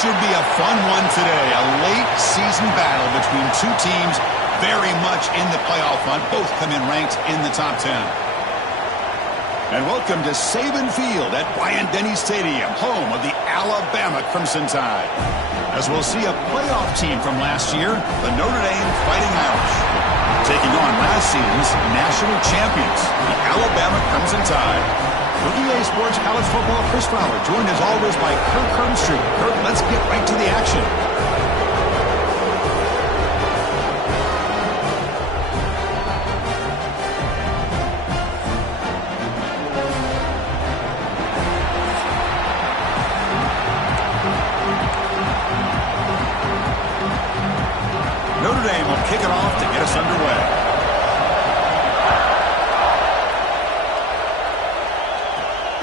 should be a fun one today. A late season battle between two teams very much in the playoff hunt. Both come in ranked in the top 10. And welcome to Saban Field at Bryant-Denny Stadium, home of the Alabama Crimson Tide. As we'll see a playoff team from last year, the Notre Dame Fighting Irish, taking on last season's national champions, the Alabama Crimson Tide. For EA Sports College Football, Chris Fowler, joined as always by Kirk Herbstreit. Kirk, let's get right to the action. Notre Dame will kick it off to get us underway.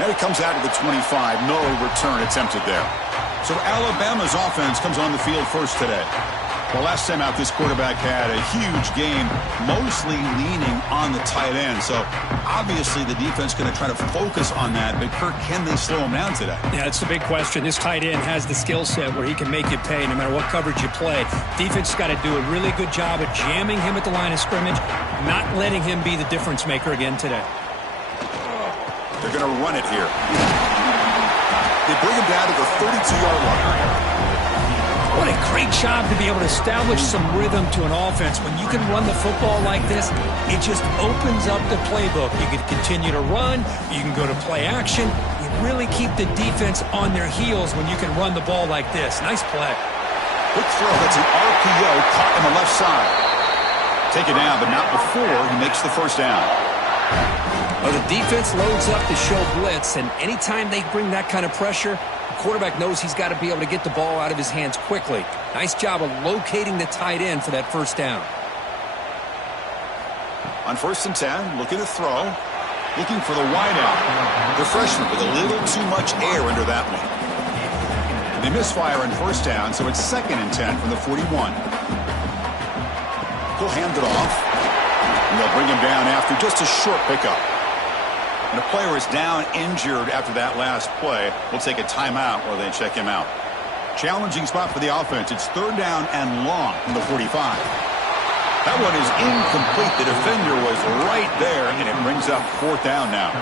And it comes out to the 25. No return attempted there. So Alabama's offense comes on the field first today. Well, last time out, this quarterback had a huge game, mostly leaning on the tight end. So obviously the defense is going to try to focus on that. But, Kirk, can they slow him down today? Yeah, that's the big question. This tight end has the skill set where he can make you pay no matter what coverage you play. Defense has got to do a really good job of jamming him at the line of scrimmage, not letting him be the difference maker again today. They're going to run it here. They bring him down to the 32-yard line. What a great job to be able to establish some rhythm to an offense. When you can run the football like this, it just opens up the playbook. You can continue to run. You can go to play action. You really keep the defense on their heels when you can run the ball like this. Nice play. Quick throw. That's an RPO caught on the left side. Take it down, but not before he makes the first down. Well, the defense loads up to show blitz, and anytime they bring that kind of pressure, the quarterback knows he's got to be able to get the ball out of his hands quickly. Nice job of locating the tight end for that first down. On 1st and 10, looking to throw. Looking for the wideout. The freshman with a little too much air under that one. They misfire on 1st down, so it's 2nd and 10 from the 41. He'll hand it off. And they'll bring him down after just a short pickup. And a player is down injured after that last play. We'll take a timeout while they check him out. Challenging spot for the offense. It's 3rd down and long from the 45. That one is incomplete. The defender was right there, and it brings up 4th down now.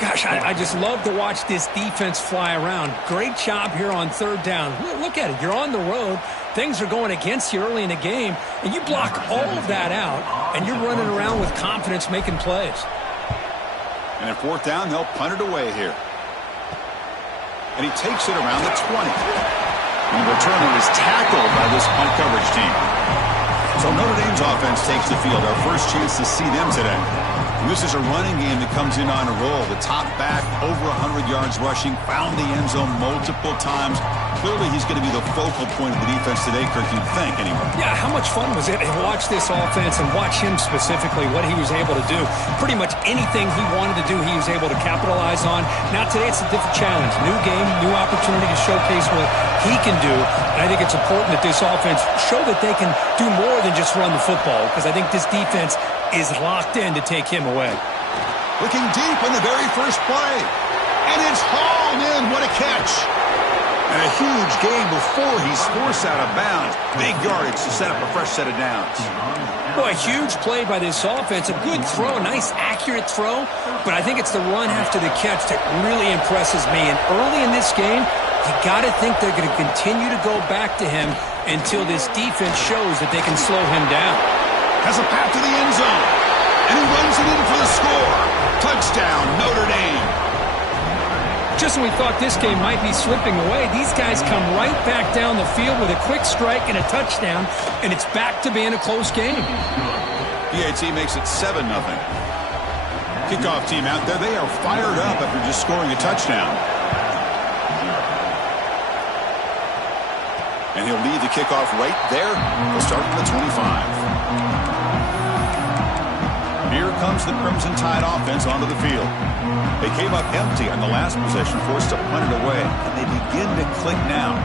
Gosh, I just love to watch this defense fly around. Great job here on 3rd down. Look at it. You're on the road. Things are going against you early in the game, and you block all of that out, and you're running around with confidence making plays. And at 4th down, they'll punt it away here. And he takes it around the 20. And the returner is tackled by this punt coverage team. So Notre Dame's offense takes the field. Our first chance to see them today. And this is a running game that comes in on a roll. The top back, over 100 yards rushing, found the end zone multiple times. Clearly, he's going to be the focal point of the defense today, Kirk, you'd think, anyway. Yeah, how much fun was it to watch this offense and watch him specifically, what he was able to do. Pretty much anything he wanted to do, he was able to capitalize on. Now, today, it's a different challenge. New game, new opportunity to showcase what he can do. And I think it's important that this offense show that they can do more than just run the football, because I think this defense is locked in to take him away. Looking deep on the very first play. And it's hauled in. What a catch. And a huge gain before he's forced out of bounds. Big yardage to set up a fresh set of downs. Boy, a huge play by this offense. A good throw, a nice accurate throw. But I think it's the run after the catch that really impresses me. And early in this game, you got to think they're going to continue to go back to him until this defense shows that they can slow him down. Has a path to the end zone. And he runs it in for the score. Touchdown, Notre Dame. Just when we thought this game might be slipping away, these guys come right back down the field with a quick strike and a touchdown, and it's back to being a close game. PAT makes it 7-0. Kickoff team out there, they are fired up after just scoring a touchdown. And he'll lead the kickoff right there. We'll start from the 25. Here comes the Crimson Tide offense onto the field. They came up empty on the last possession, forced to punt it away, and they begin to click now.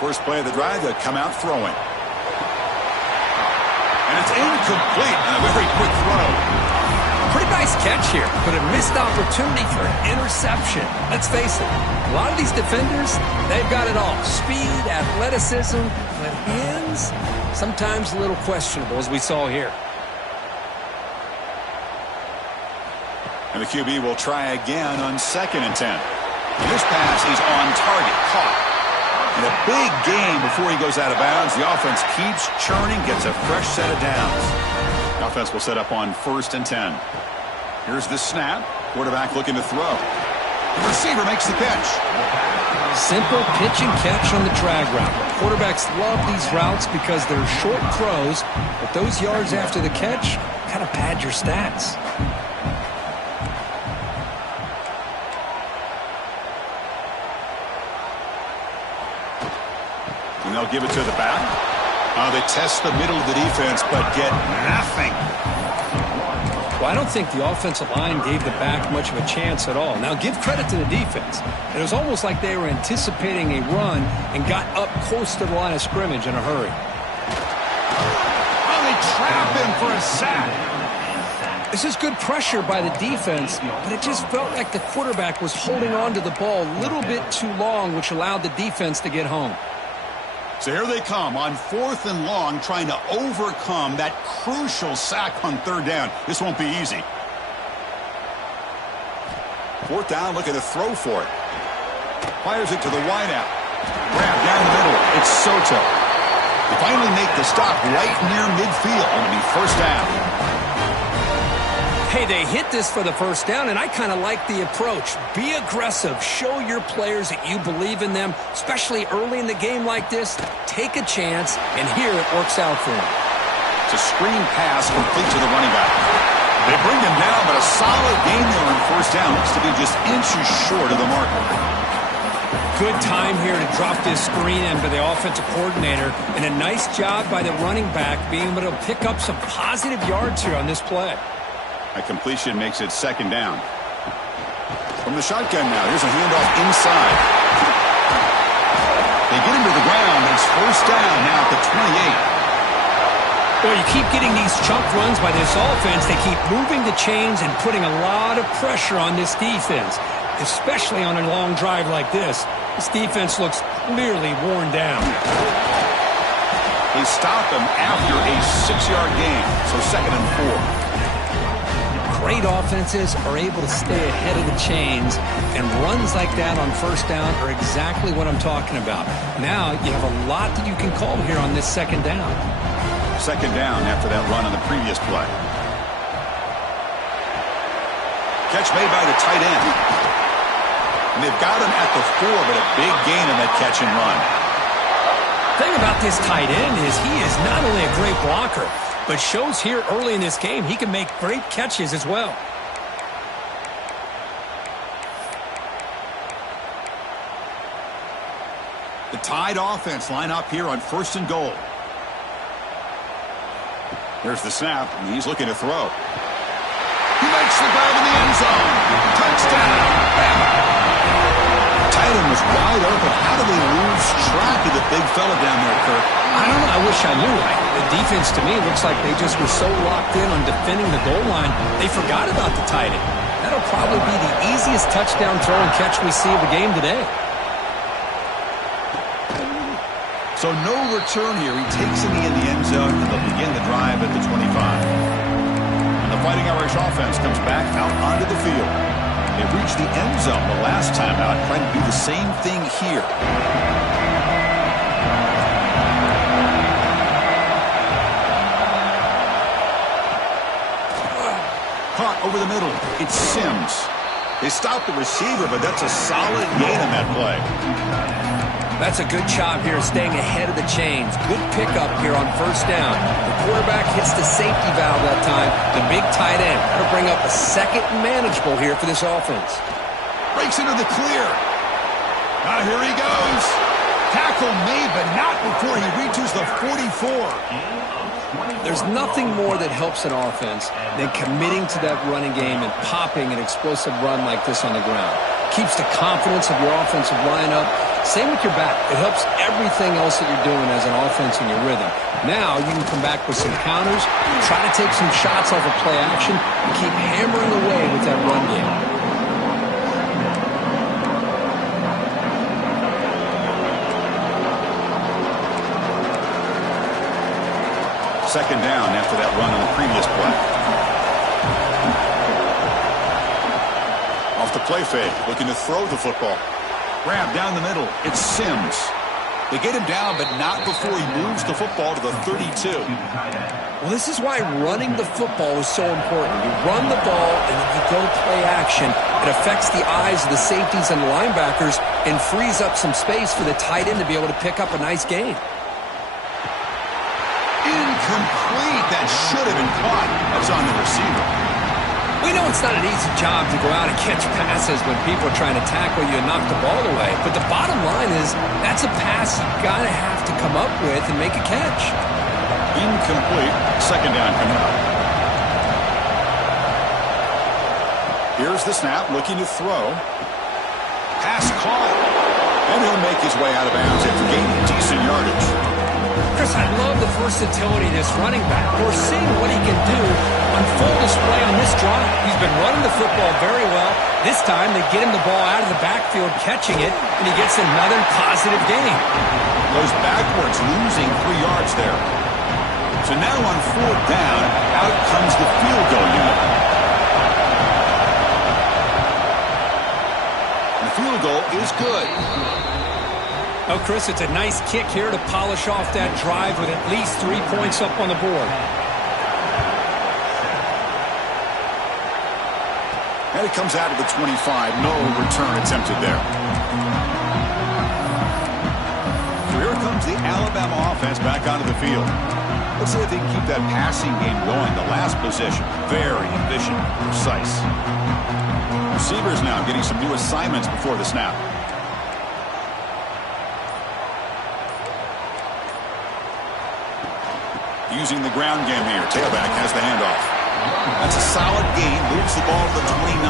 First play of the drive, they come out throwing. And it's incomplete on a very quick throw. nice catch here, but a missed opportunity for an interception. Let's face it, a lot of these defenders, they've got it all. Speed, athleticism, but hands, sometimes a little questionable, as we saw here. And the QB will try again on 2nd and 10. This pass is on target, caught. And a big gain before he goes out of bounds. The offense keeps churning, gets a fresh set of downs. The offense will set up on 1st and 10. Here's the snap. Quarterback looking to throw. The receiver makes the catch. Simple pitch and catch on the drag route. Quarterbacks love these routes because they're short throws, but those yards after the catch kind of pad your stats. And they'll give it to the back. They test the middle of the defense, but get nothing. Well, I don't think the offensive line gave the back much of a chance at all. Now, give credit to the defense. It was almost like they were anticipating a run and got up close to the line of scrimmage in a hurry. Oh, they trap him for a sack. This is good pressure by the defense, but it just felt like the quarterback was holding on to the ball a little bit too long, which allowed the defense to get home. So here they come on 4th and long, trying to overcome that crucial sack on 3rd down. This won't be easy. 4th down, looking to throw for it. Fires it to the wideout. Grab down the middle. It's Soto. They finally make the stop right near midfield. It'll be 1st down. Hey, they hit this for the 1st down, and I kind of like the approach. Be aggressive. Show your players that you believe in them, especially early in the game like this. Take a chance, and here it works out for them. It's a screen pass complete to the running back. They bring him down, but a solid gain there on 1st down. Looks to be just inches short of the marker. Good time here to drop this screen in by the offensive coordinator, and a nice job by the running back being able to pick up some positive yards here on this play. A completion makes it 2nd down. From the shotgun now, here's a handoff inside. They get him to the ground. It's 1st down now at the 28. Well, you keep getting these chunk runs by this offense. They keep moving the chains and putting a lot of pressure on this defense, especially on a long drive like this. This defense looks clearly worn down. They stop him after a 6-yard gain, so 2nd and 4. Great offenses are able to stay ahead of the chains, and runs like that on 1st down are exactly what I'm talking about. Now you have a lot that you can call here on this 2nd down. 2nd down after that run on the previous play. Catch made by the tight end. And they've got him at the 4, but a big gain on that catch and run. The thing about this tight end is he is not only a great blocker, but shows here early in this game he can make great catches as well. The Tide offense line up here on 1st and goal. There's the snap, and he's looking to throw. He makes the grab in the end zone. Touchdown, Bama. Tight end was wide open. How do they lose track of the big fella down there, Kirk? I don't know. I wish I knew. The defense, to me, looks like they just were so locked in on defending the goal line, they forgot about the tight end. That'll probably be the easiest touchdown throw and catch we see of the game today. So no return here. He takes it in the end zone, and they'll begin the drive at the 25. And the Fighting Irish offense comes back out onto the field. They reached the end zone the last time out, trying to do the same thing here. Caught over the middle. It's Sims. They stopped the receiver, but that's a solid gain on that play. That's a good job here staying ahead of the chains. Good pickup here on 1st down. The quarterback hits the safety valve that time. The big tight end. That'll bring up a 2nd and manageable here for this offense. Breaks into the clear. Here he goes. Tackle made, but not before he reaches the 44. There's nothing more that helps an offense than committing to that running game and popping an explosive run like this on the ground. Keeps the confidence of your offensive lineup, Same with your back. It helps everything else that you're doing as an offense in your rhythm. Now you can come back with some counters, try to take some shots off of play action, and keep hammering away with that run game. Second down after that run on the previous play. Off the play fake, looking to throw the football. Grab down the middle. It's Sims. They get him down, but not before he moves the football to the 32. Well, this is why running the football is so important. You run the ball, and then you go play action. It affects the eyes of the safeties and the linebackers and frees up some space for the tight end to be able to pick up a nice gain. Incomplete. That should have been caught. That's on the receiver. We know it's not an easy job to go out and catch passes when people are trying to tackle you and knock the ball away. But the bottom line is that's a pass you've got to have to come up with and make a catch. Incomplete. Second down coming up. Here's the snap, looking to throw. Pass caught. And he'll make his way out of bounds after gaining decent yardage. Chris, I love the versatility of this running back. We're seeing what he can do on full display on this drive. He's been running the football very well. This time, they get him the ball out of the backfield, catching it, and he gets another positive gain. Goes backwards, losing 3 yards there. So now on fourth down, out comes the field goal unit. And the field goal is good. Oh, Chris, it's a nice kick here to polish off that drive with at least 3 points up on the board. And it comes out of the 25. No return attempted there. So here comes the Alabama offense back onto the field. Let's see if they can keep that passing game going. The last possession, very efficient, precise. Receivers now getting some new assignments before the snap. Using the ground game here. Tailback has the handoff. That's a solid gain. Moves the ball to the 29.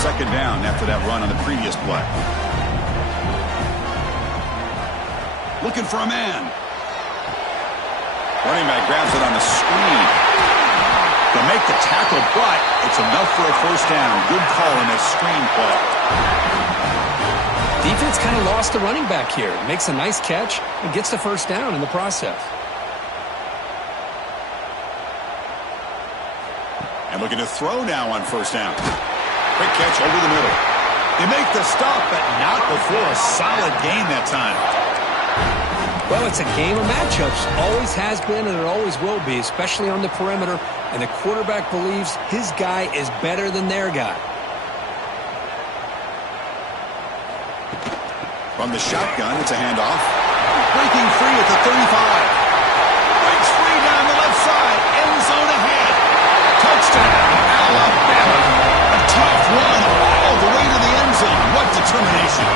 Second down after that run on the previous play. Looking for a man. Running back grabs it on the screen. To make the tackle, but it's enough for a first down. Good call in that screen play. Defense kind of lost the running back here. Makes a nice catch and gets the first down in the process. And looking to throw now on first down. Quick catch over the middle. They make the stop, but not before a solid gain that time. Well, it's a game of matchups. Always has been and it always will be, especially on the perimeter. And the quarterback believes his guy is better than their guy. From the shotgun, it's a handoff. Breaking free at the 35. Breaks free down the left side. End zone ahead. Touchdown, Alabama. A tough run all the way to the end zone. What determination.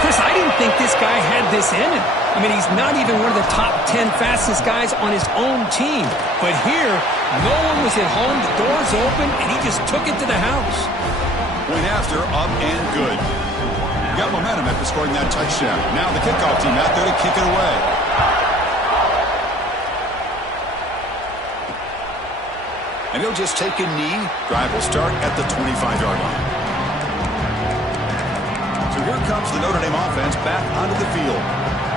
Chris, I didn't think this guy had this in him. I mean, he's not even one of the top 10 fastest guys on his own team. But here, no one was at home, the door's open, and he just took it to the house. Went after, up and good. Got momentum after scoring that touchdown. Now the kickoff team out there to kick it away. And he'll just take a knee. Drive will start at the 25-yard line. So here comes the Notre Dame offense back onto the field.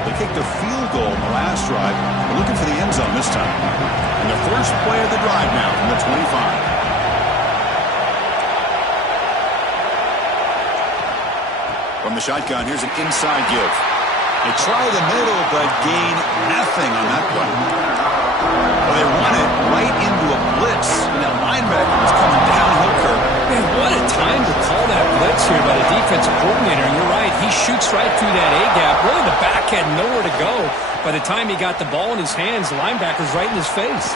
They kicked a field goal in the last drive. They're looking for the end zone this time. And the first play of the drive now from the 25. From the shotgun, here's an inside give. They try the middle, but gain nothing on that play. Well, they run it right into a blitz, and that linebacker was coming downhill curve. Man, what a time to call that blitz here by the defensive coordinator. And you're right, he shoots right through that A-gap. Really, the back had nowhere to go. By the time he got the ball in his hands, the linebacker's right in his face.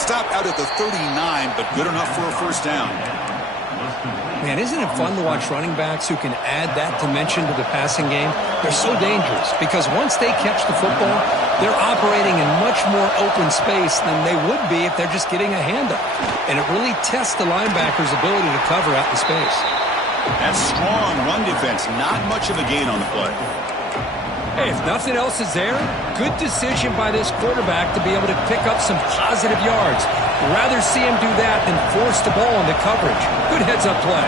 Stopped out at the 39, but good enough for a first down. Man, isn't it fun to watch running backs who can add that dimension to the passing game? They're so dangerous because once they catch the football, they're operating in much more open space than they would be if they're just getting a handoff. And it really tests the linebacker's ability to cover out in space. That's strong run defense. Not much of a gain on the play. Hey, if nothing else is there, good decision by this quarterback to be able to pick up some positive yards. Rather see him do that than force the ball into coverage. Good heads-up play.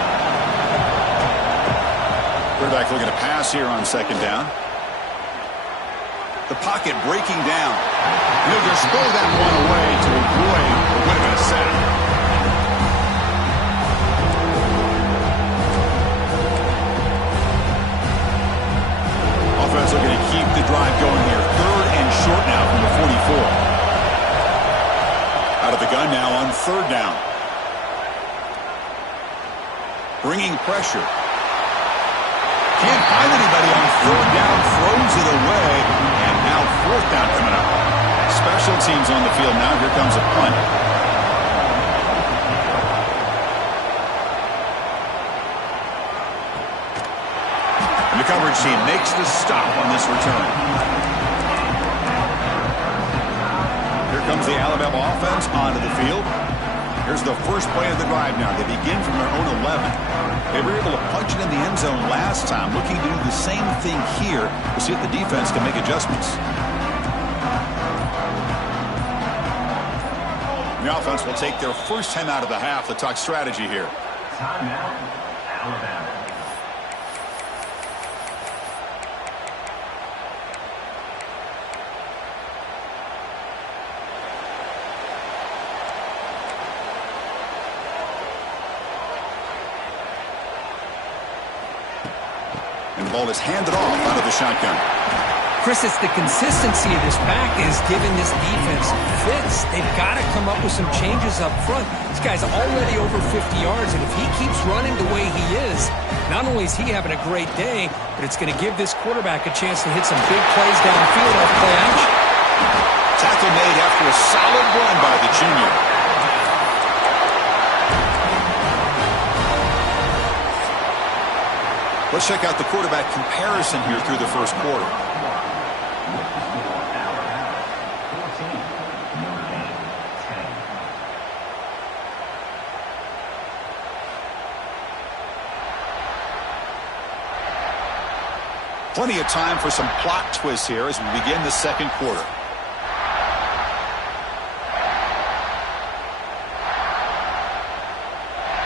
Quarterback looking to pass here on second down. The pocket breaking down. He'll just throw that one away to avoid what would have been a sack. Offense looking to keep the drive going here. 3rd and short now from the 44. Out of the gun now on 3rd down. Bringing pressure. Can't find anybody on 3rd down. Throws it away. And now 4th down coming up. Special teams on the field now. Here comes a punt. The coverage team makes the stop on this return. Here comes the Alabama offense onto the field. Here's the first play of the drive now. They begin from their own 11. They were able to punch it in the end zone last time. Looking to do the same thing here to see if the defense can make adjustments. The offense will take their first time out of the half to talk strategy here. Timeout, Alabama. And the ball is handed off out of the shotgun. Chris, it's the consistency of this pack is giving this defense fits. They've got to come up with some changes up front. This guy's already over 50 yards, and if he keeps running the way he is, not only is he having a great day, but it's going to give this quarterback a chance to hit some big plays downfield off play action. Tackle made after a solid run by the junior. Let's check out the quarterback comparison here through the first quarter. Plenty of time for some plot twists here as we begin the second quarter.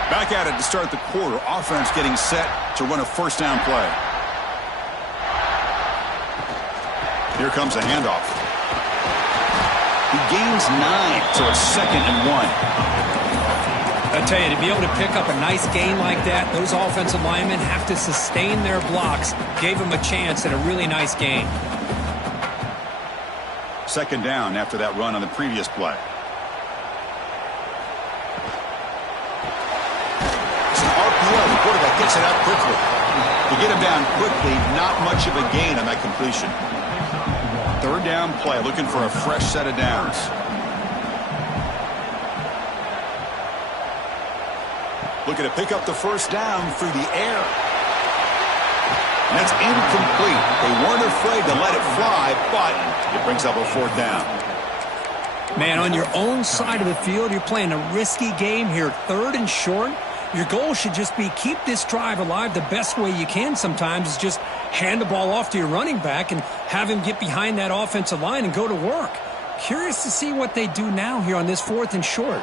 Back at it to start the quarter. Offense getting set to run a first down play. Here comes a handoff. He gains 9, so it's 2nd and 1. I tell you, to be able to pick up a nice gain like that, those offensive linemen have to sustain their blocks. Gave them a chance at a really nice gain. 2nd down after that run on the previous play. The quarterback gets it out quickly. To get him down quickly, not much of a gain on that completion. 3rd down play, looking for a fresh set of downs. Looking to pick up the first down through the air. And that's incomplete. They weren't afraid to let it fly, but it brings up a 4th down. Man, on your own side of the field, you're playing a risky game here. 3rd and short. Your goal should just be keep this drive alive the best way you can sometimes is just hand the ball off to your running back and have him get behind that offensive line and go to work. Curious to see what they do now here on this 4th and short.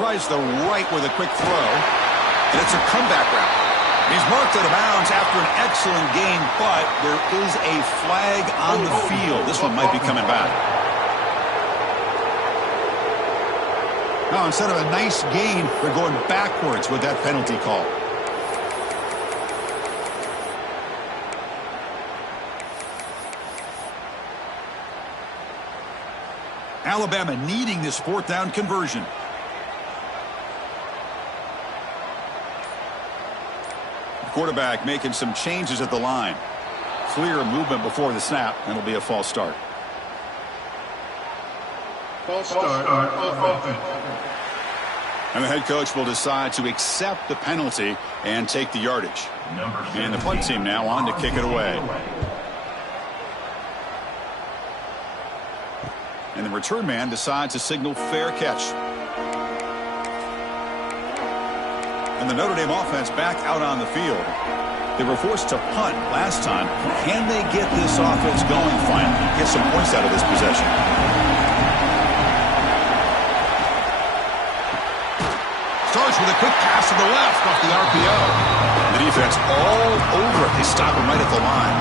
Tries the right with a quick throw, and it's a comeback route. He's marked out of bounds after an excellent game, but there is a flag on the field. This one might be coming back. Now, instead of a nice gain, they're going backwards with that penalty call. Alabama needing this 4th down conversion. The quarterback making some changes at the line. Clear movement before the snap, and it'll be a false start. False start offense. And the head coach will decide to accept the penalty and take the yardage. And the punt team now on to kick it away. And the return man decides to signal fair catch. And the Notre Dame offense back out on the field. They were forced to punt last time. Can they get this offense going finally? Get some points out of this possession. Starts with a quick pass to the left off the RPO. The defense all over it. They stop him right at the line.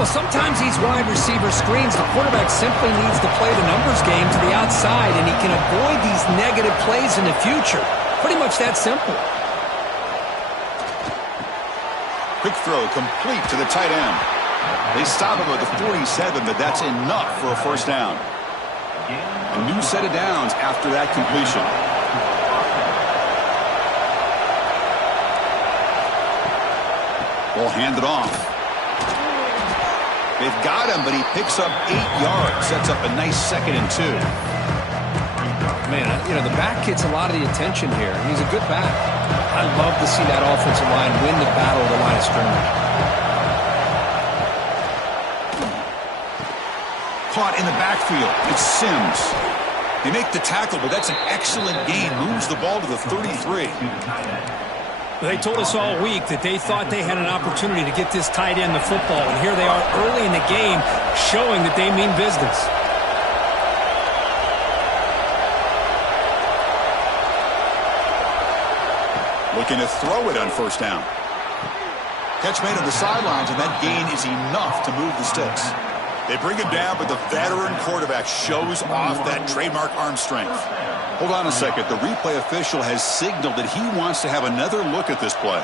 Well, sometimes these wide receiver screens, the quarterback simply needs to play the numbers game to the outside, and he can avoid these negative plays in the future. Pretty much that simple. Quick throw complete to the tight end. They stop him at the 47, but that's enough for a first down. A new set of downs after that completion. Ball handed off. They've got him, but he picks up 8 yards. Sets up a nice 2nd and 2. Man, you know, the back gets a lot of the attention here. He's a good back. I love to see that offensive line win the battle of the line of scrimmage. Caught in the backfield. It's Sims. They make the tackle, but that's an excellent gain. Moves the ball to the 33. They told us all week that they thought they had an opportunity to get this tight end the football, and here they are early in the game showing that they mean business. Looking to throw it on first down. Catch made on the sidelines, and that gain is enough to move the sticks. They bring him down, but the veteran quarterback shows off that trademark arm strength. Hold on a second. The replay official has signaled that he wants to have another look at this play.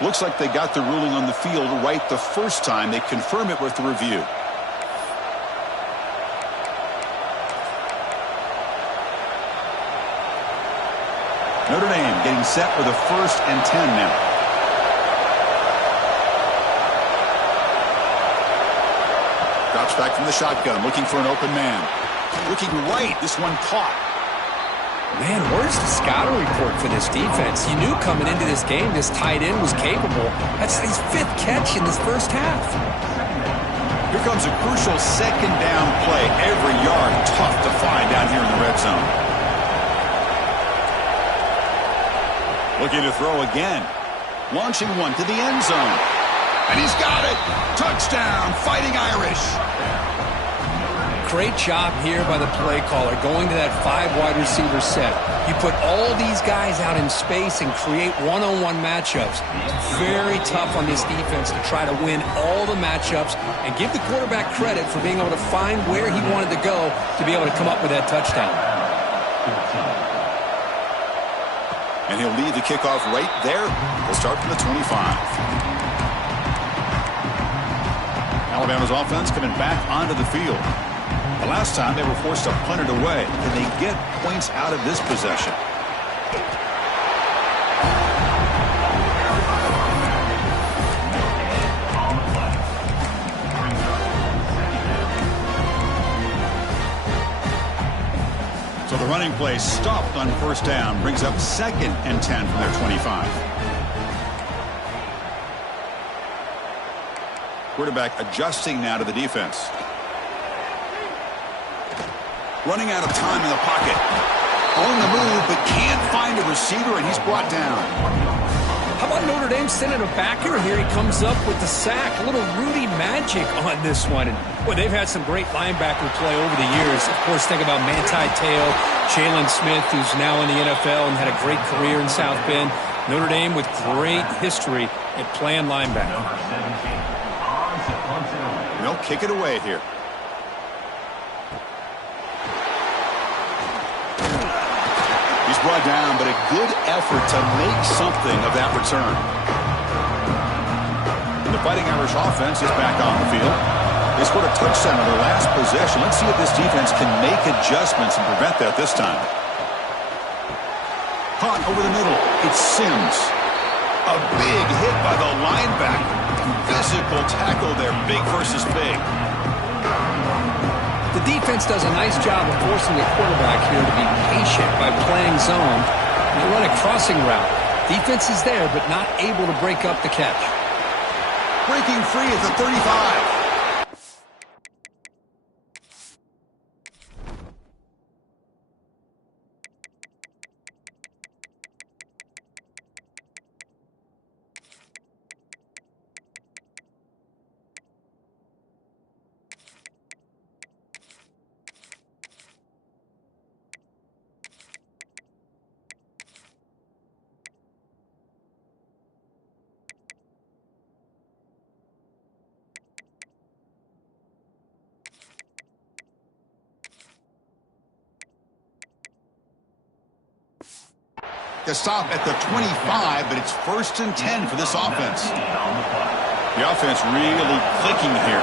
Looks like they got the ruling on the field right the first time. They confirm it with the review. Notre Dame getting set for the 1st and 10 now. Drops back from the shotgun, looking for an open man. Looking right, this one caught. Man, where's the scouting report for this defense? You knew coming into this game this tight end was capable. That's his 5th catch in this first half. Here comes a crucial 2nd down play. Every yard tough to find down here in the red zone. Looking to throw again. Launching one to the end zone. And he's got it. Touchdown, Fighting Irish. Great job here by the play caller going to that 5 wide receiver set. You put all these guys out in space and create one-on-one matchups. It's very tough on this defense to try to win all the matchups and give the quarterback credit for being able to find where he wanted to go to be able to come up with that touchdown. And he'll lead the kickoff right there. We'll start from the 25. Alabama's offense coming back onto the field. The last time they were forced to punt it away. Can they get points out of this possession? So the running play stopped on first down, brings up 2nd and 10 from their 25. Quarterback adjusting now to the defense. Running out of time in the pocket. On the move, but can't find a receiver, and he's brought down. How about Notre Dame sending a backer here? He comes up with the sack. A little Rudy magic on this one. And, boy, they've had some great linebacker play over the years. Of course, think about Manti Te'o, Jalen Smith, who's now in the NFL and had a great career in South Bend. Notre Dame with great history at playing linebacker. They'll kick it away here. He's brought down, but a good effort to make something of that return. And the Fighting Irish offense is back on the field. They scored a touchdown on their last possession. Let's see if this defense can make adjustments and prevent that this time. Caught over the middle. It's Sims. A big hit by the linebacker. Physical tackle there. Big versus big. The defense does a nice job of forcing the quarterback here to be patient by playing zone. They run a crossing route. Defense is there, but not able to break up the catch. breaking free at the 35. To stop at the 25, but it's 1st and 10 for this offense. The offense really clicking here.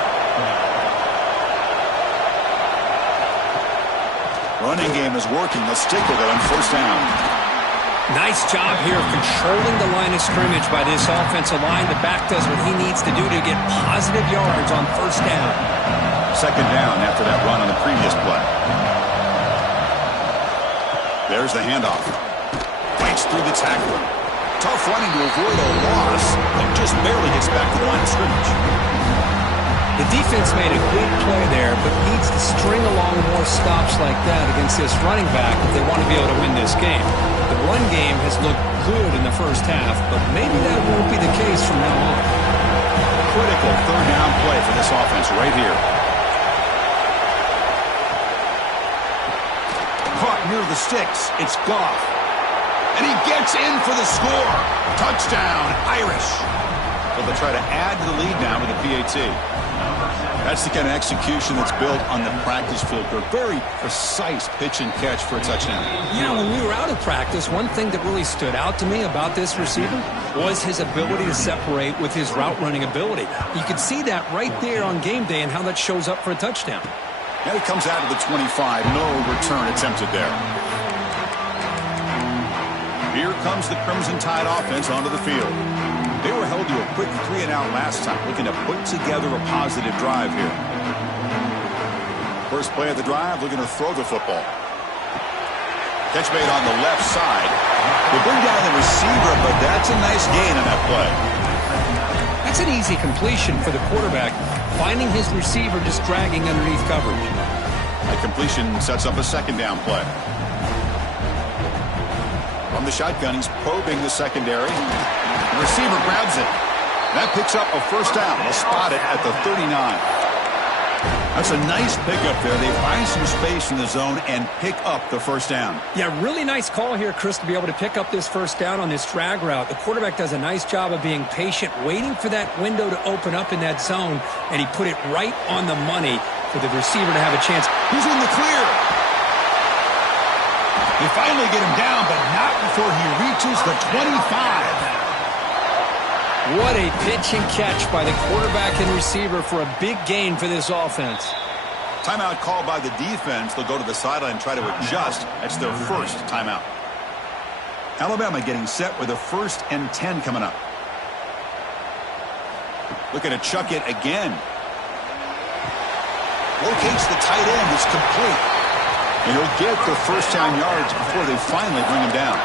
Running game is working. Let's stick with it on 1st down. Nice job here of controlling the line of scrimmage by this offensive line. The back does what he needs to do to get positive yards on 1st down. 2nd down after that run on the previous play. There's the handoff. Fights through the tackle. Tough running to avoid a loss, but just barely gets back to the line of scrimmage. The defense made a good play there, but needs to string along more stops like that against this running back if they want to be able to win this game. The run game has looked good in the 1st half, but maybe that won't be the case from now on. Critical 3rd down play for this offense right here. Caught near the sticks. It's Goff. And he gets in for the score. Touchdown, Irish. Well, they'll try to add to the lead now with a PAT. That's the kind of execution that's built on the practice field. A very precise pitch and catch for a touchdown. Yeah, when we were out of practice, one thing that really stood out to me about this receiver was his ability to separate with his route running ability. You could see that right there on game day and how that shows up for a touchdown. Now he comes out of the 25. No return attempted there. Here comes the Crimson Tide offense onto the field. They were held to a quick 3-and-out last time, looking to put together a positive drive here. First play of the drive, looking to throw the football. Catch made on the left side. They bring down the receiver, but that's a nice gain on that play. That's an easy completion for the quarterback, finding his receiver just dragging underneath coverage. That completion sets up a 2nd down play. From the shotgun, he's probing the secondary. The receiver grabs it. That picks up a 1st down. They'll spot it at the 39. That's a nice pickup there. They find some space in the zone and pick up the 1st down. Yeah, really nice call here, Chris, to be able to pick up this 1st down on this drag route. The quarterback does a nice job of being patient, waiting for that window to open up in that zone, and he put it right on the money for the receiver to have a chance. He's in the clear. They finally get him down, but not before he reaches the 25. What a pitch and catch by the quarterback and receiver for a big gain for this offense. Timeout called by the defense. They'll go to the sideline and try to adjust. That's their 1st timeout. Alabama getting set with a 1st and 10 coming up. Looking to chuck it again. Locates the tight end. It's complete. And he'll get the 1st down yards before they finally bring him down.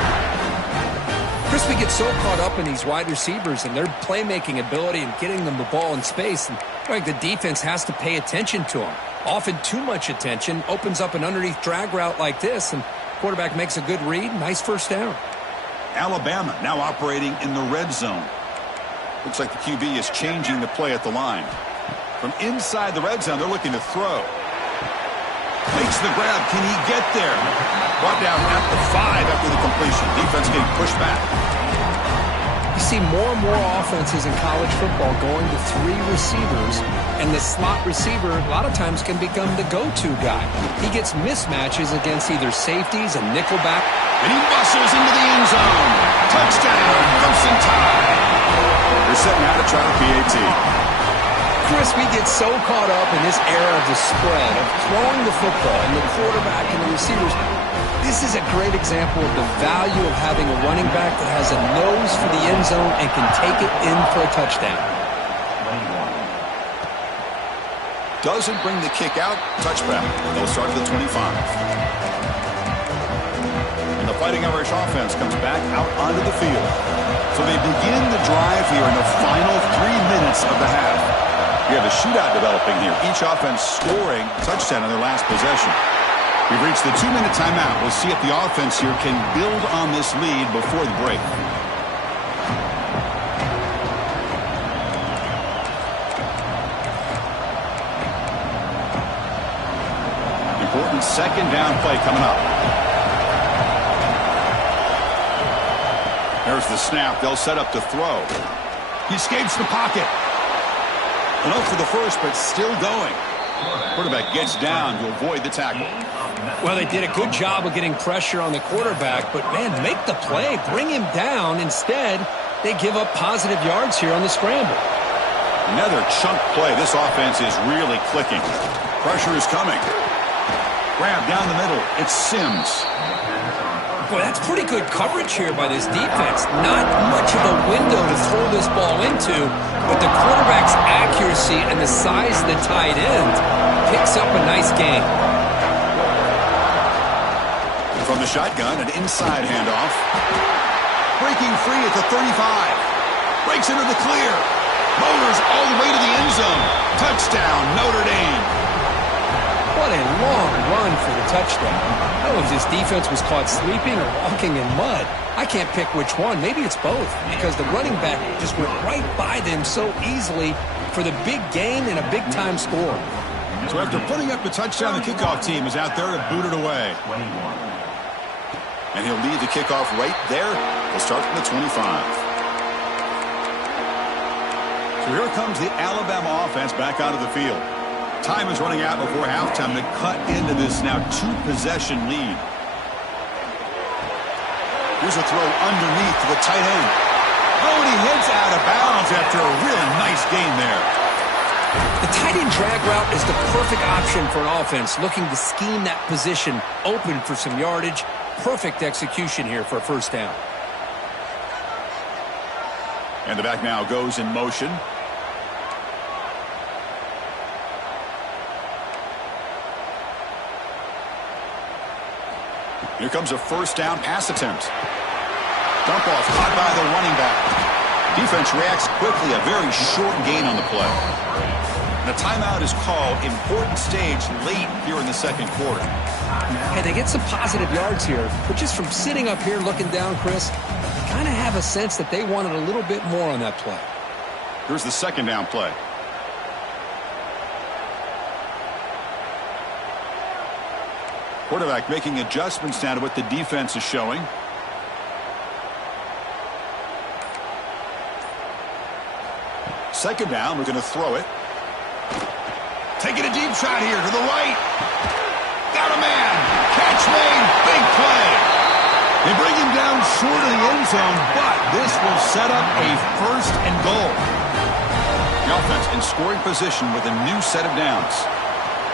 Chris, we get so caught up in these wide receivers and their playmaking ability and getting them the ball in space. And like the defense has to pay attention to them. Often too much attention opens up an underneath drag route like this, and quarterback makes a good read. Nice 1st down. Alabama now operating in the red zone. Looks like the QB is changing the play at the line. From inside the red zone, they're looking to throw. Makes the grab. Can he get there? Brought down at the 5 after the completion. Defense getting pushed back. You see more and more offenses in college football going to 3 receivers, and the slot receiver a lot of times can become the go-to guy. He gets mismatches against either safeties and nickelback. And he bustles into the end zone. Touchdown, Crimson Tide. They're setting out to try the PAT. Chris, we get so caught up in this era of the spread, of throwing the football and the quarterback and the receivers. This is a great example of the value of having a running back that has a nose for the end zone and can take it in for a touchdown. Doesn't bring the kick out. Touchback. They'll start at the 25. And the Fighting Irish offense comes back out onto the field. So they begin the drive here in the final 3 minutes of the half. We have a shootout developing here. Each offense scoring a touchdown on their last possession. We've reached the 2-minute timeout. We'll see if the offense here can build on this lead before the break. Important second down play coming up. There's the snap. They'll set up to throw. He escapes the pocket. Enough for the first, but still going. Quarterback gets down to avoid the tackle. Well, they did a good job of getting pressure on the quarterback, but, man, make the play. Bring him down. Instead, they give up positive yards here on the scramble. Another chunk play. This offense is really clicking. Pressure is coming. Grab down the middle. It's Sims. Boy, that's pretty good coverage here by this defense. Not much of a window to throw this ball into, but the quarterback's accuracy and the size of the tight end picks up a nice gain. From the shotgun, an inside handoff. Breaking free at the 35. Breaks into the clear. Motors all the way to the end zone. Touchdown, Notre Dame. What a long run for the touchdown. I don't know if this defense was caught sleeping or walking in mud. I can't pick which one. Maybe it's both, because the running back just went right by them so easily for the big gain and a big-time score. So after putting up the touchdown, the kickoff team is out there to boot it away. And he'll lead the kickoff right there. He'll start from the 25. So here comes the Alabama offense back onto the field. Time is running out before halftime to cut into this now 2-possession lead. Here's a throw underneath to the tight end. Oh, and he heads out of bounds after a really nice gain there. The tight end drag route is the perfect option for an offense looking to scheme that position open for some yardage. Perfect execution here for a first down. And the back now goes in motion. Here comes a first down pass attempt. Dump off caught by the running back. Defense reacts quickly. A very short gain on the play. The timeout is called. Important stage late here in the second quarter. Hey, they get some positive yards here, but just from sitting up here looking down, Chris, you kind of have a sense that they wanted a little bit more on that play. Here's the second down play. Quarterback making adjustments now to what the defense is showing. Second down, we're going to throw it. Taking a deep shot here to the right. Got a man. Catch made. Big play. They bring him down short of the end zone, but this will set up a first and goal. The offense in scoring position with a new set of downs.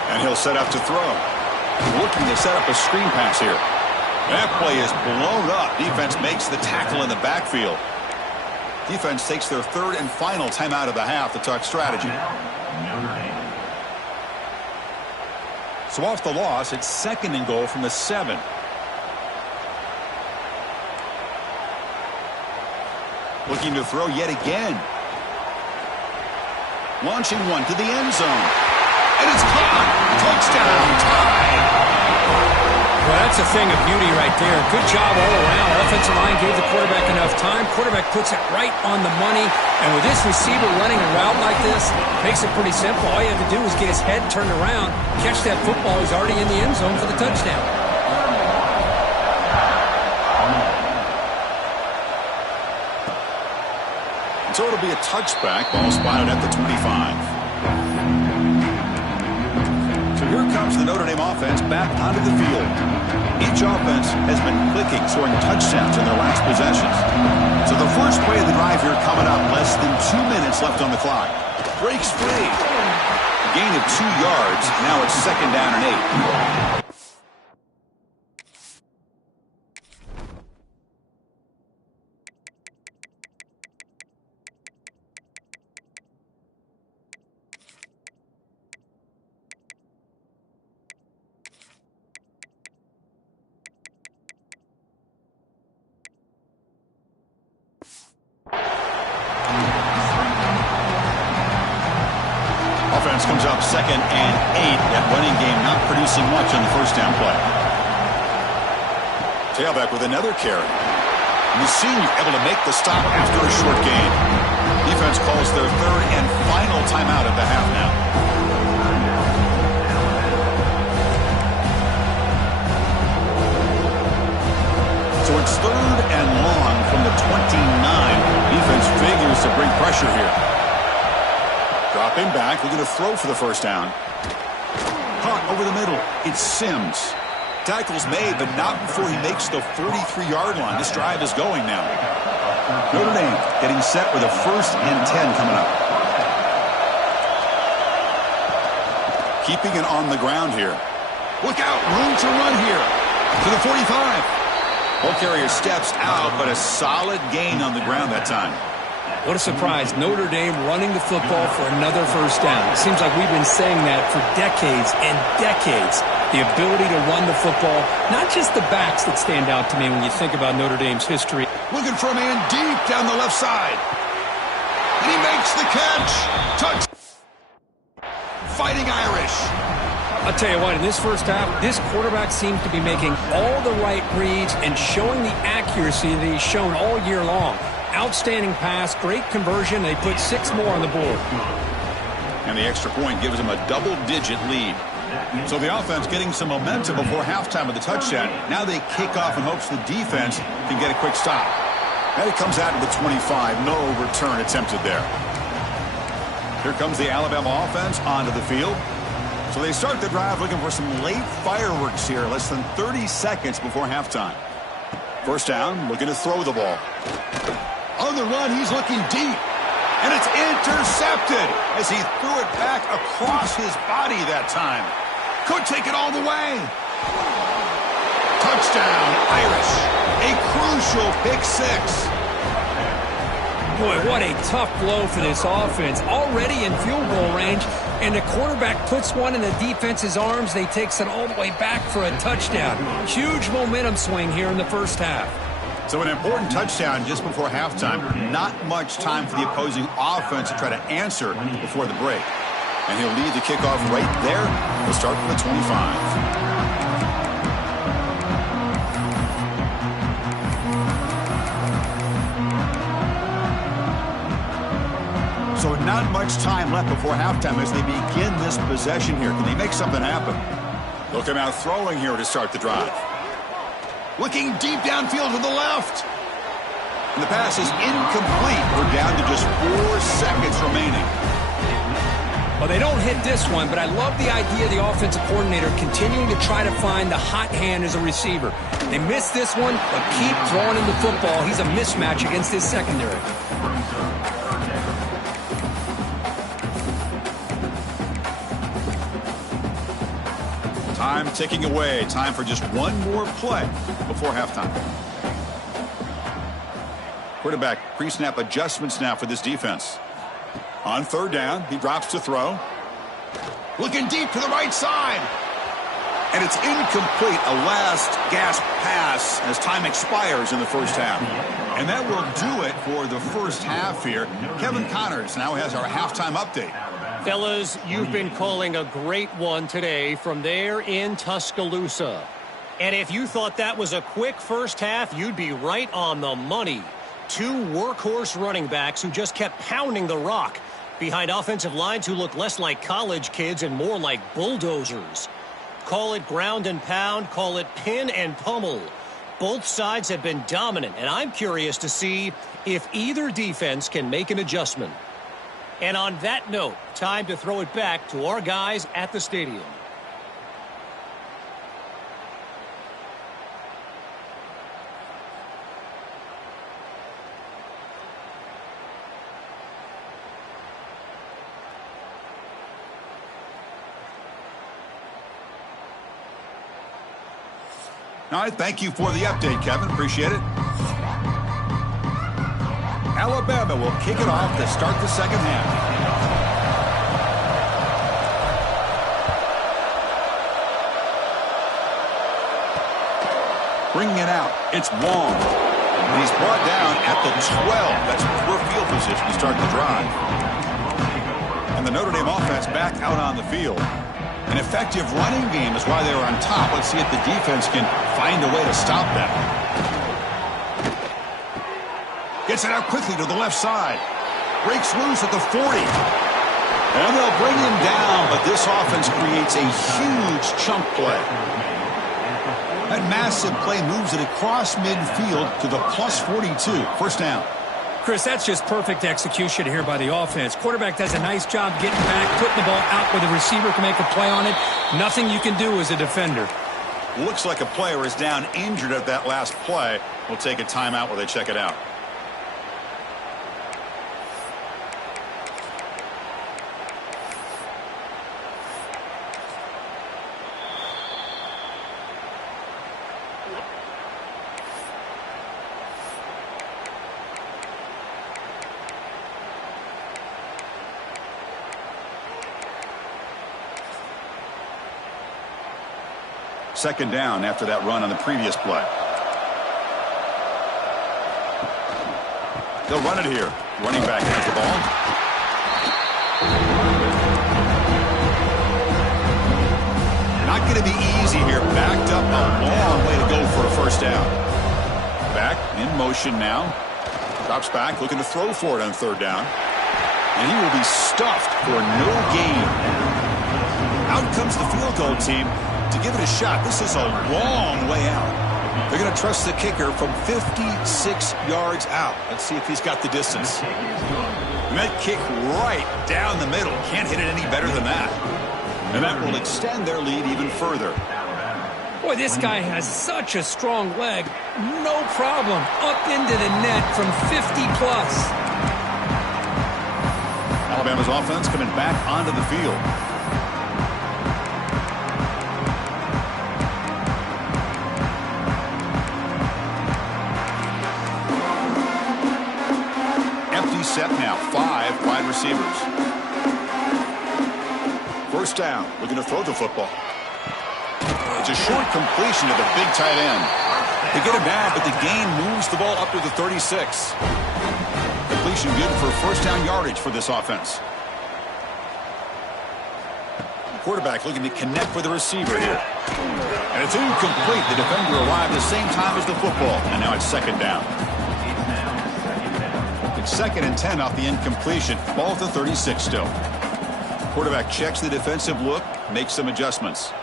And he'll set up to throw. Looking to set up a screen pass here. That play is blown up. Defense makes the tackle in the backfield. Defense takes their third and final timeout of the half to talk strategy. So off the loss, it's second and goal from the 7. Looking to throw yet again. Launching one to the end zone. And it's caught. Touchdown. Tied. Well, that's a thing of beauty right there. Good job all around. Offensive line gave the quarterback enough time. Quarterback puts it right on the money. And with this receiver running a route like this, makes it pretty simple. All you have to do is get his head turned around, catch that football. He's already in the end zone for the touchdown. So it'll be a touchback. Ball spotted at the 25. Here comes the Notre Dame offense back onto the field. Each offense has been clicking, scoring touchdowns in their last possessions. So the first play of the drive here coming up. Less than 2 minutes left on the clock. Breaks free. A gain of 2 yards. Now it's second down and 8. offense comes up 2nd and 8. That running game not producing much on the first down play. Tailback with another carry. And the senior able to make the stop after a short gain. Defense calls their 3rd and final timeout of the half now. So it's 3rd and long from the 29. Defense figures to bring pressure here. Dropping back, looking to throw for the first down. Caught over the middle. It's Sims. Tackle's made, but not before he makes the 43-yard line. This drive is going now. Notre Dame getting set with a 1st and 10 coming up. Keeping it on the ground here. Look out, room to run here. To the 45. Ball carrier steps out, but a solid gain on the ground that time. What a surprise. Notre Dame running the football for another first down. It seems like we've been saying that for decades and decades. The ability to run the football, not just the backs that stand out to me when you think about Notre Dame's history. Looking for a man deep down the left side. And he makes the catch. Touch. Fighting Irish. I'll tell you what, in this first half, this quarterback seems to be making all the right reads and showing the accuracy that he's shown all year long. Outstanding pass, great conversion. They put 6 more on the board. And the extra point gives them a double-digit lead. So the offense getting some momentum before halftime with the touchdown. Now they kick off in hopes the defense can get a quick stop. Now it comes out to the 25. No return attempted there. Here comes the Alabama offense onto the field. So they start the drive looking for some late fireworks here. Less than 30 seconds before halftime. First down, looking to throw the ball. On the run, he's looking deep. And it's intercepted as he threw it back across his body that time. Could take it all the way. Touchdown, Irish. A crucial pick 6. Boy, what a tough blow for this offense. Already in field goal range, and the quarterback puts one in the defense's arms. They takes it all the way back for a touchdown. Huge momentum swing here in the first half. So an important touchdown just before halftime. Not much time for the opposing offense to try to answer before the break. And he'll lead the kickoff right there. We'll start from the 25. So not much time left before halftime as they begin this possession here. Can they make something happen? Look him out throwing here to start the drive. Looking deep downfield to the left. And the pass is incomplete. We're down to just 4 seconds remaining. Well, they don't hit this one, but I love the idea of the offensive coordinator continuing to try to find the hot hand as a receiver. They missed this one, but keep throwing him the football. He's a mismatch against his secondary. Time ticking away. Time for just one more play before halftime. Quarterback pre-snap adjustments now for this defense. On third down, he drops to throw. Looking deep to the right side. And it's incomplete. A last gasp pass as time expires in the first half. And that will do it for the first half here. Kevin Connors now has our halftime update. Fellas, you've been calling a great one today from there in Tuscaloosa. And if you thought that was a quick first half, you'd be right on the money. 2 workhorse running backs who just kept pounding the rock behind offensive lines who look less like college kids and more like bulldozers. Call it ground and pound, call it pin and pummel. Both sides have been dominant, and I'm curious to see if either defense can make an adjustment. And on that note, time to throw it back to our guys at the stadium. All right, thank you for the update, Kevin. Appreciate it. Alabama will kick it off to start the second half. Bringing it out, it's Wong. And he's brought down at the 12. That's poor field position to start the drive. And And the Notre Dame offense back out on the field. An effective running game is why they were on top. Let's see if the defense can find a way to stop that. Gets it out quickly to the left side. Breaks loose at the 40. And they'll bring him down, but this offense creates a huge chunk play. That massive play moves it across midfield to the plus 42. First down. Chris, that's just perfect execution here by the offense. Quarterback does a nice job getting back, putting the ball out where the receiver can make a play on it. Nothing you can do as a defender. Looks like a player is down injured at that last play. We'll take a timeout while they check it out. Second down after that run on the previous play. They'll run it here. Running back has the ball. Not going to be easy here. Backed up a long way to go for a first down. Back in motion now. Drops back, looking to throw for it on third down. And he will be stuffed for no gain. Out comes the field goal team to give it a shot. This is a long way out. They're going to trust the kicker from 56 yards out. Let's see if he's got the distance. And that kick right down the middle. Can't hit it any better than that. And that will extend their lead even further. Boy, this guy has such a strong leg. No problem. Up into the net from 50 plus. Alabama's offense coming back onto the field. Set now, 5 wide receivers. First down, looking to throw the football. It's a short completion to the big tight end. They get it back, but the gain moves the ball up to the 36. Completion good for first down yardage for this offense. The quarterback looking to connect with the receiver here. And it's incomplete. The defender arrived the same time as the football, and now it's second down. Second and 10 off the incompletion. Ball at the 36 still. Quarterback checks the defensive look, makes some adjustments.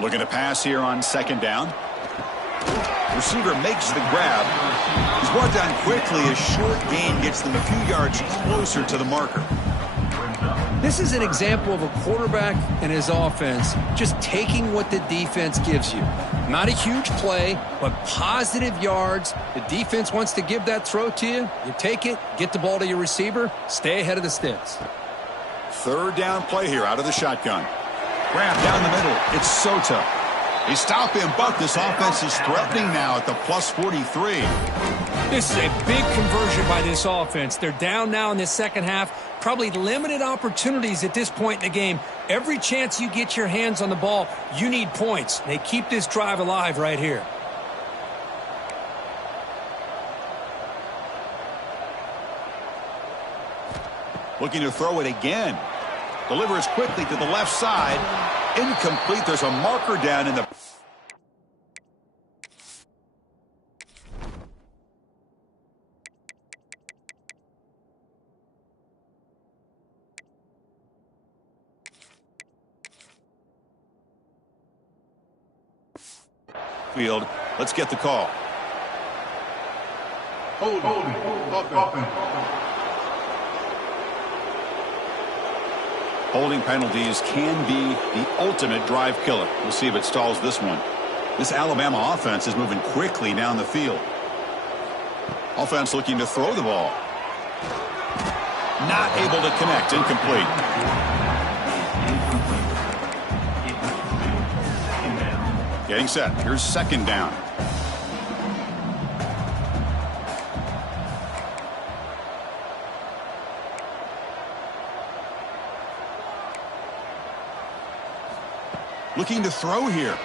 Looking to pass here on second down. Receiver makes the grab. He's brought down quickly. A short gain gets them a few yards closer to the marker. This is an example of a quarterback and his offense just taking what the defense gives you. Not a huge play, but positive yards. The defense wants to give that throw to you. You take it, get the ball to your receiver, stay ahead of the sticks. Third down play here out of the shotgun. Grab down the middle. It's Sota. They stop him, but this offense is threatening now at the plus 43. This is a big conversion by this offense. They're down now in the second half. Probably limited opportunities at this point in the game. Every chance you get your hands on the ball, you need points. They keep this drive alive right here. Looking to throw it again. Delivers quickly to the left side. Incomplete. There's a marker down in the... field. Let's get the call. Holding penalties can be the ultimate drive killer. We'll see if it stalls this one. This Alabama offense is moving quickly down the field. Offense looking to throw the ball. Not able to connect. Incomplete. Getting set. Here's second down. Looking to throw here.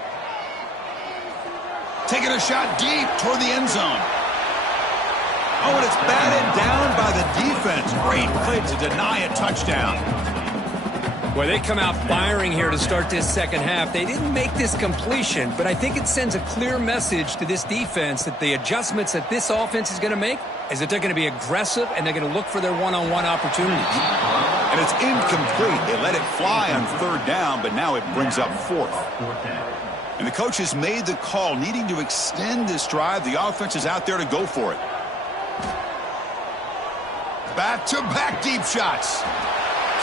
Taking a shot deep toward the end zone. Oh, and it's batted down by the defense. Great play to deny a touchdown. Well, they come out firing here to start this second half. They didn't make this completion, but I think it sends a clear message to this defense that the adjustments that this offense is going to make is that they're going to be aggressive and they're going to look for their one-on-one opportunities. And it's incomplete. They let it fly on third down, but now it brings up fourth. And the coach has made the call, needing to extend this drive. The offense is out there to go for it. Back-to-back deep shots.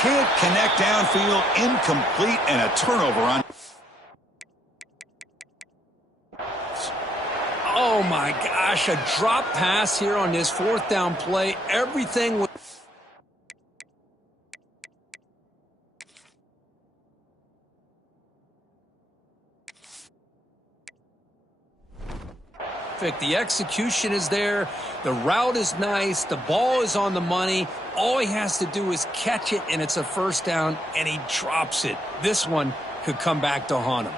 Can't connect downfield, incomplete, and a turnover on. Oh, my gosh, a drop pass here on this fourth down play. Everything was... The execution is there. The route is nice. The ball is on the money. All he has to do is catch it, and it's a first down, and he drops it. This one could come back to haunt him.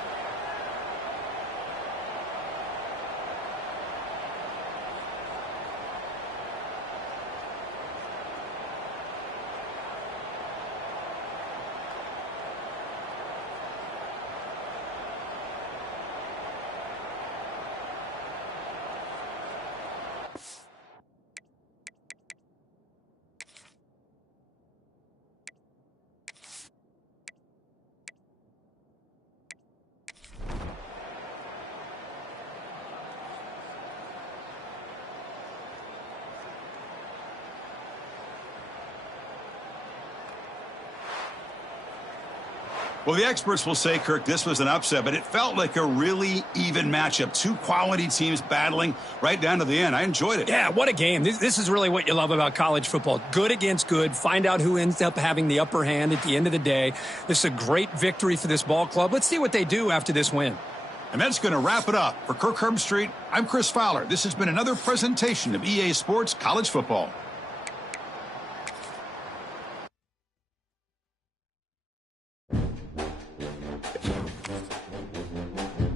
Well, the experts will say, Kirk, this was an upset, but it felt like a really even matchup. Two quality teams battling right down to the end. I enjoyed it. Yeah, what a game. This is really what you love about college football. Good against good. Find out who ends up having the upper hand at the end of the day. This is a great victory for this ball club. Let's see what they do after this win. And that's going to wrap it up. For Kirk Herbstreit, I'm Chris Fowler. This has been another presentation of EA Sports College Football.